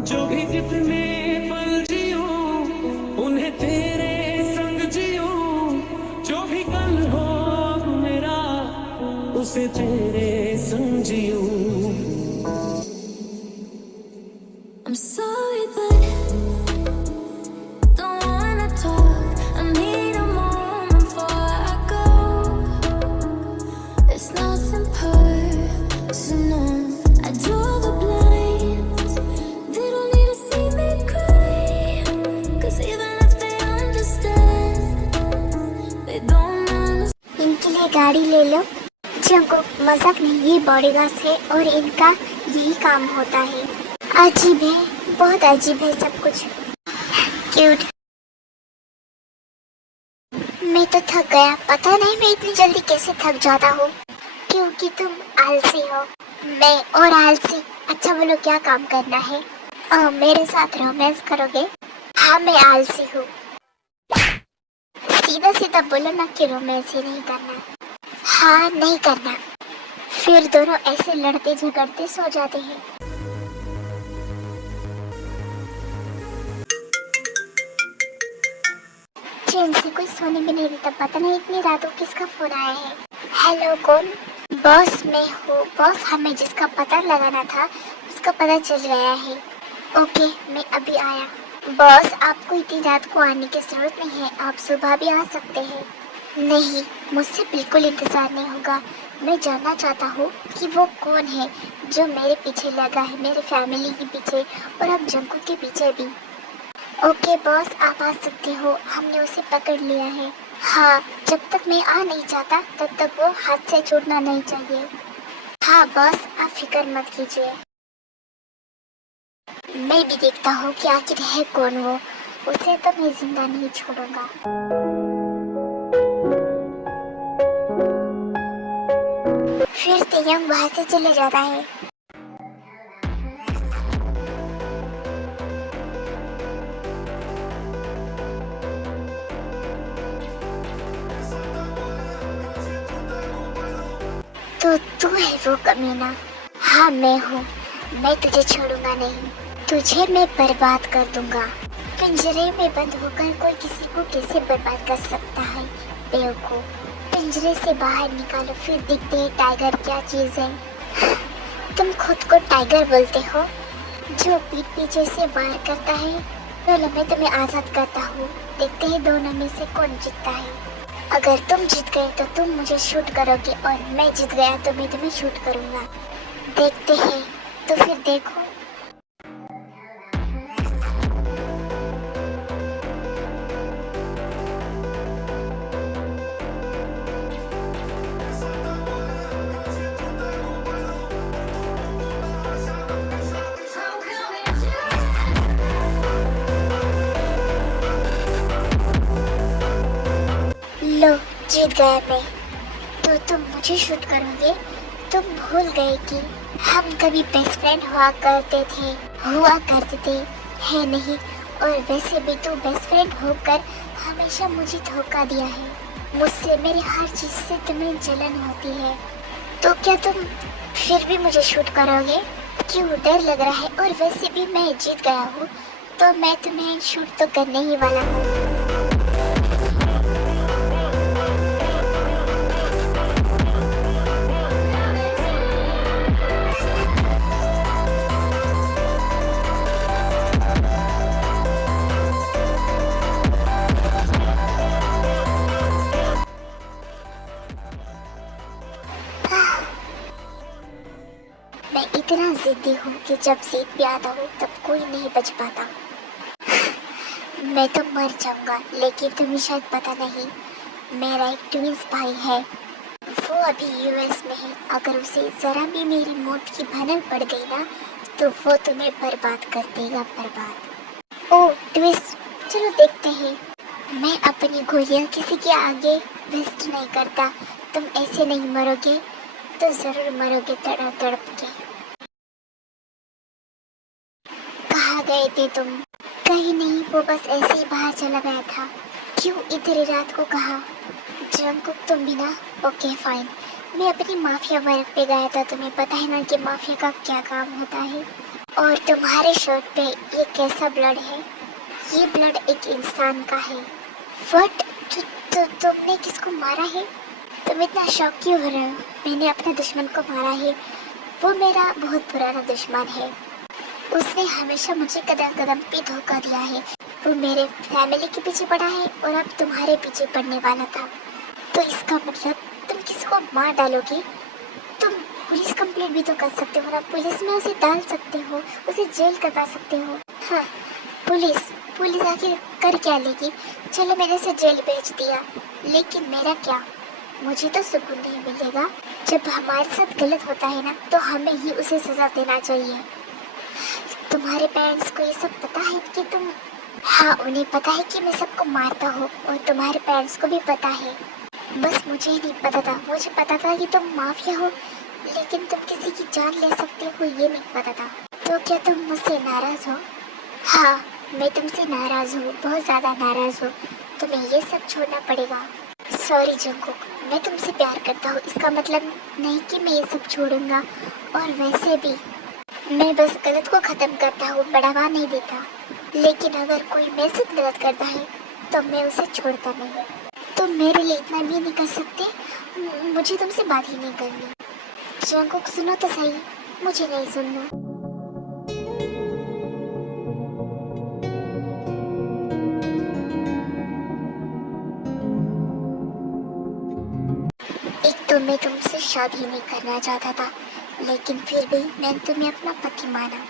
जो भी जितने पल जियो उन्हें तेरे संग जियो, जो भी कल हो मेरा उसे तेरे संग जियो। I'm sorry but don't wanna talk. I need a moment before I go. It's nothing personal. I draw the blinds. They don't need to see me cry. 'Cause even if they understand, they don't understand. इनके लिए गाड़ी ले लो। जिनको मजाक नहीं, ये bodyguards है और इनका यही काम होता है। अजीब है, बहुत अजीब है सब कुछ। क्यूट। मैं तो थक गया, पता नहीं मैं इतनी जल्दी कैसे थक जाता हूँ। क्योंकि तुम आलसी हो। मैं और आलसी। अच्छा बोलो क्या काम करना है? मेरे साथ रोमांस करोगे? हाँ मैं आलसी हूँ। सीधा सीधा बोलो ना कि रोमांस ही नहीं करना। हाँ नहीं करना। फिर दोनों ऐसे लड़ते झगड़ते सो जाते हैं। चैन से कोई सोने भी नहीं देता। पता नहीं इतनी रातों किसका फोन आया है। हेलो कौन? बॉस मैं हूँ। बॉस हमें जिसका पता लगाना था उसका पता चल गया है। ओके मैं अभी आया। बॉस आपको इतनी रात को आने की जरूरत नहीं है, आप सुबह भी आ सकते हैं। नहीं मुझसे बिल्कुल इंतजार नहीं होगा। मैं जानना चाहता हूँ कि वो कौन है जो मेरे पीछे लगा है, मेरे फैमिली के पीछे और अब जंकू के पीछे भी। ओके बॉस आप आ सकते हो, हमने उसे पकड़ लिया है। हाँ जब तक मैं आ नहीं चाहता तब तक वो हाथ से छूटना नहीं चाहिए। हाँ बॉस आप फिक्र मत कीजिए, मैं भी देखता हूँ कि आखिर है कौन वो। उसे तो मैं जिंदा नहीं छोड़ूंगा। फिर तेयंग वहाँ से चले जाता है। तो तू है वो कमीना? हाँ मैं हूँ। मैं तुझे छोड़ूंगा नहीं, तुझे मैं बर्बाद कर दूंगा। पिंजरे में बंद होकर कोई किसी को कैसे बर्बाद कर सकता है बेवकूफ। पिंजरे से बाहर निकालो फिर दिखते है टाइगर क्या चीज है। तुम खुद को टाइगर बोलते हो जो पीठ पीछे से वार करता है। चलो मैं तुम्हें आजाद करता हूँ, देखते हैं दोनों में से कौन जीतता है। अगर तुम जीत गए तो तुम मुझे शूट करोगे और मैं जीत गया तो मैं तुम्हें शूट करूंगा। देखते हैं। तो फिर देखो। लो जीत गया मैं। तो तुम मुझे शूट करोगे? तुम भूल गए कि हम कभी बेस्ट फ्रेंड हुआ करते थे, है नहीं? और वैसे भी तू बेस्ट फ्रेंड होकर हमेशा मुझे धोखा दिया है। मुझसे मेरी हर चीज से तुम्हें जलन होती है। तो क्या तुम फिर भी मुझे शूट करोगे? क्यों डर लग रहा है? और वैसे भी मैं जीत गया हूँ तो मैं तुम्हें शूट तो करने ही वाला हूँ। मैं इतना जिद्दी हूँ कि जब जीत भी आता हूँ तब कोई नहीं बच पाता। मैं तो मर जाऊंगा, लेकिन तुम्हें शायद पता नहीं मेरा एक ट्विंस भाई है। वो अभी यूएस में है। अगर उसे जरा भी मेरी मौत की भनक पड़ गई ना तो वो तुम्हें बर्बाद कर देगा, बर्बाद। ओ ट्विस्ट, चलो देखते हैं। मैं अपनी गोलियां किसी के आगे वेस्ट नहीं करता। तुम ऐसे नहीं मरोगे तो जरूर मरोगे तड़प तड़प के। कहाँ गए थे तुम? कहीं नहीं, वो बस ऐसे ही बाहर चला गया था। क्यों इतनी रात को कहा? जंकुक तुम भी ना? Okay fine. मैं अपनी माफिया वर्क पे गया था, तुम्हें पता है ना कि माफिया का क्या काम होता है। और तुम्हारे शर्ट पे ये कैसा ब्लड है? ये ब्लड एक इंसान का है। व्हाट? तुमने किसको मारा है? तुम इतना शॉक क्यों हो रहे हो? मैंने अपने दुश्मन को मारा है। वो मेरा बहुत पुराना दुश्मन है। उसने हमेशा मुझे कदम कदम पे धोखा दिया है। वो मेरे फैमिली के पीछे पड़ा है और अब तुम्हारे पीछे पड़ने वाला था। तो इसका मतलब तुम किसको मार डालोगे? तुम पुलिस कंप्लेंट भी तो कर सकते हो ना। पुलिस में उसे डाल सकते हो, उसे जेल करवा सकते हो। हाँ, पुलिस आखिर कर क्या लेगी? चलो मैंने उसे जेल भेज दिया, लेकिन मेरा क्या? मुझे तो सुकून नहीं मिलेगा। जब हमारे साथ गलत होता है ना, तो हमें ही उसे सजा देना चाहिए। तुम्हारे पेरेंट्स को ये सब पता है कि तुम? हाँ, उन्हें पता है कि मैं सबको मारता हूँ और तुम्हारे पेरेंट्स को भी पता है। बस मुझे ही नहीं पता था। मुझे पता था कि तुम माफिया हो, लेकिन तुम किसी की जान ले सकते हो ये नहीं पता था। तो क्या तुम मुझसे नाराज हो? हाँ, मैं तुमसे नाराज हूँ, बहुत ज्यादा नाराज हूँ। तुम्हें ये सब छोड़ना पड़ेगा। सॉरी जंगकुक, मैं तुमसे प्यार करता हूँ, इसका मतलब नहीं कि मैं ये सब छोड़ूंगा। और वैसे भी मैं बस गलत को खत्म करता हूँ, बढ़ावा नहीं देता। लेकिन अगर कोई मेरे साथ गलत करता है तो मैं उसे छोड़ता नहीं। तुम मेरे लिए इतना भी नहीं कर सकते? मुझे तुमसे बात ही नहीं करनी। जंगकुक सुनो तो सही, मुझे नहीं सुनना। एक तो मैं तुमसे शादी नहीं करना चाहता था, लेकिन फिर भी मैंने तुम्हें अपना पति माना,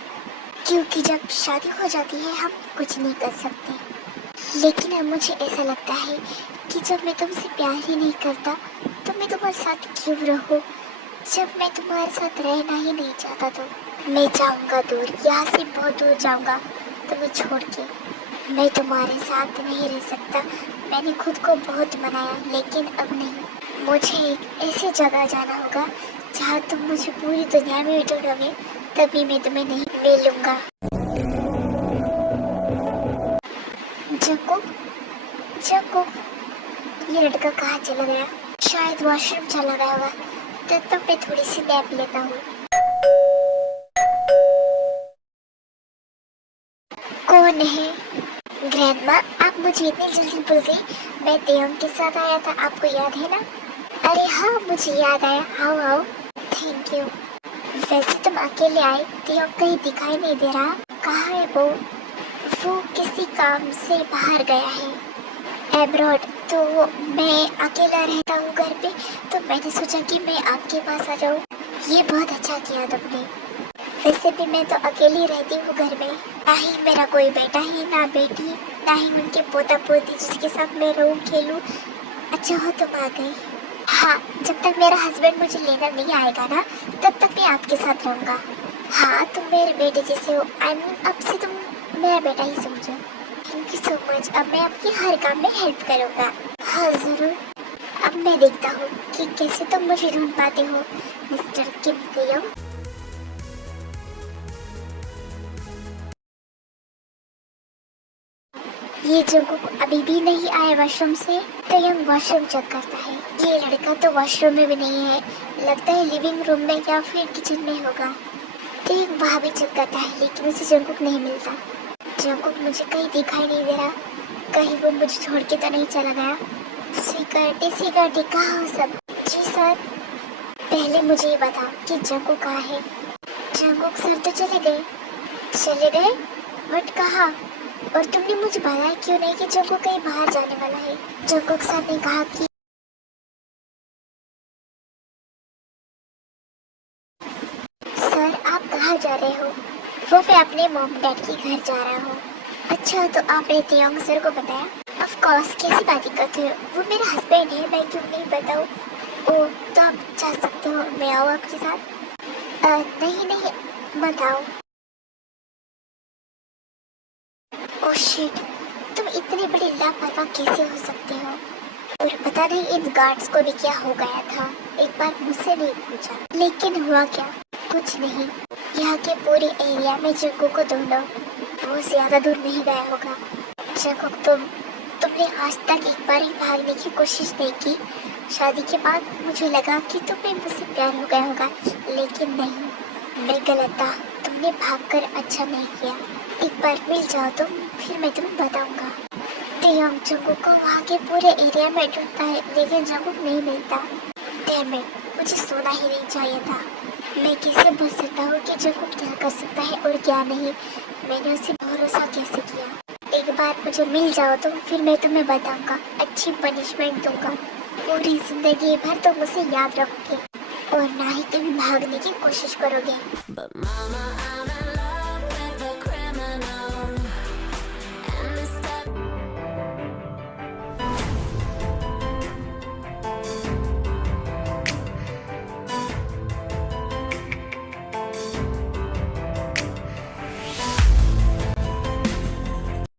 क्योंकि जब शादी हो जाती है हम कुछ नहीं कर सकते। लेकिन अब मुझे ऐसा लगता है कि जब मैं तुमसे प्यार ही नहीं करता तो मैं तुम्हारे साथ क्यों रहूं? जब मैं तुम्हारे साथ रहना ही नहीं चाहता तो मैं जाऊंगा दूर, यहाँ से बहुत दूर जाऊंगा तुम्हें छोड़ के। मैं तुम्हारे साथ नहीं रह सकता। मैंने खुद को बहुत मनाया, लेकिन अब नहीं। मुझे एक ऐसी जगह जाना होगा जहाँ तुम मुझे पूरी दुनिया में ढूंढोगे, तभी मैं तुम्हें नहीं मिलूंगा। जंगकुक, ये लड़का कहाँ चला गया? शायद वॉशरूम चला गया होगा। तब मैं थोड़ी सी नैप लेता हूँ। कौन है? ग्रैंडमा, आप मुझे इतनी जल्दी भूल गई? मैं तेयंग के साथ आया था, आपको याद है ना? अरे हाँ, मुझे याद आया। आओ आओ। Thank you. वैसे तुम अकेले आए, तेयंग कहीं दिखाई नहीं दे रहा। कहाँ है वो? वो किसी काम से बाहर गया है, एब्रॉड। तो मैं अकेला रहता हूँ घर पे, तो मैंने सोचा कि मैं आपके पास आ जाऊँ। ये बहुत अच्छा किया तुमने। वैसे भी मैं तो अकेली रहती हूँ घर में, ना ही मेरा कोई बेटा है, ना बेटी, ना ही उनके पोता पोती जिसके साथ मैं रहूँ खेलूँ। अच्छा हो तुम आ गए। हाँ, जब तक मेरा हस्बैंड मुझे लेना नहीं आएगा ना, तब तक मैं आपके साथ रहूँगा। हाँ, तुम मेरे बेटे जैसे हो। आई मीन, अब से तुम मेरा बेटा ही समझो। Thank you so much. अब मैं आपकी हर काम में हेल्प करूँगा। हाँ ज़रूर। अब मैं देखता हूँ कि कैसे तुम मुझे ढूंढ पाते हो, मिस्टर किम तेयंग। ये जंगकुक अभी भी नहीं आया वॉशरूम से। तेयंग वॉशरूम चेक करता है। ये लड़का तो वॉशरूम में भी नहीं है, लगता है लिविंग रूम में या फिर किचन में होगा। तेयंग वहाँ भी चेक करता है, लेकिन उसे जंगकुक नहीं मिलता। जंगकुक मुझे कहीं दिखाई नहीं दे रहा। कहीं वो मुझे छोड़ के तो नहीं चला गया? सिक्योरिटी कहाँ हो सब? जी सर। पहले मुझे ये बताओ कि जंगकुक कहाँ है? जंगकुक सर तो चले गए? बट कहाँ? और तुमने मुझे बताया क्यों नहीं कि जंगकुक कहीं बाहर जाने वाला है? जंगकुक सर ने कहा कि सर आप कहाँ जा रहे हो? वो मैं अपने मॉम डैड के घर जा रहा हूँ। अच्छा, तो आपने तेयंग सर को बताया? ऑफ कोर्स, कैसी बातें करते हो? वो मेरा हस्बैंड है, मैं क्यों नहीं बताऊँ? ओह, तो आप जा सकते हो, मैं आऊँ आपके साथ? नहीं, मत आओ। ओह शिट, तुम इतने बड़े लापरवाह कैसे हो सकते हो? और पता नहीं इन गार्ड्स को भी क्या हो गया था। एक बार मुझसे नहीं पूछा, लेकिन हुआ क्या? कुछ नहीं। यहाँ के पूरे एरिया में जंगकुक को ढूंढो, वो ज्यादा दूर नहीं गया होगा। जंगकुक, तुमने आज तक एक बार ही भागने की कोशिश नहीं की? शादी के बाद मुझे लगा कि तुम्हें मुझसे प्यार हो गया होगा, लेकिन नहीं, मैं गलत था। तुम तुमने भागकर अच्छा नहीं किया। एक बार मिल जाओ तुम, फिर मैं तुम्हें बताऊंगा। तेयोंग जंगकुक को वहाँ के पूरे एरिया में ढूंढता है, लेकिन जंगकुक नहीं मिलता। डैम इट, मुझे सोना ही नहीं चाहिए था। मैं किससे पूछ सकता हूँ कि जंगकुक क्या कर सकता है और क्या नहीं। मैंने उसे भरोसा कैसे किया। एक बार मुझे मिल जाओ तुम, फिर मैं तुम्हें बताऊंगा, अच्छी पनिशमेंट दूंगा। पूरी जिंदगी भर तुम मुझे याद रखोगे और ना ही कभी भागने की कोशिश करोगे। But mama, I'm in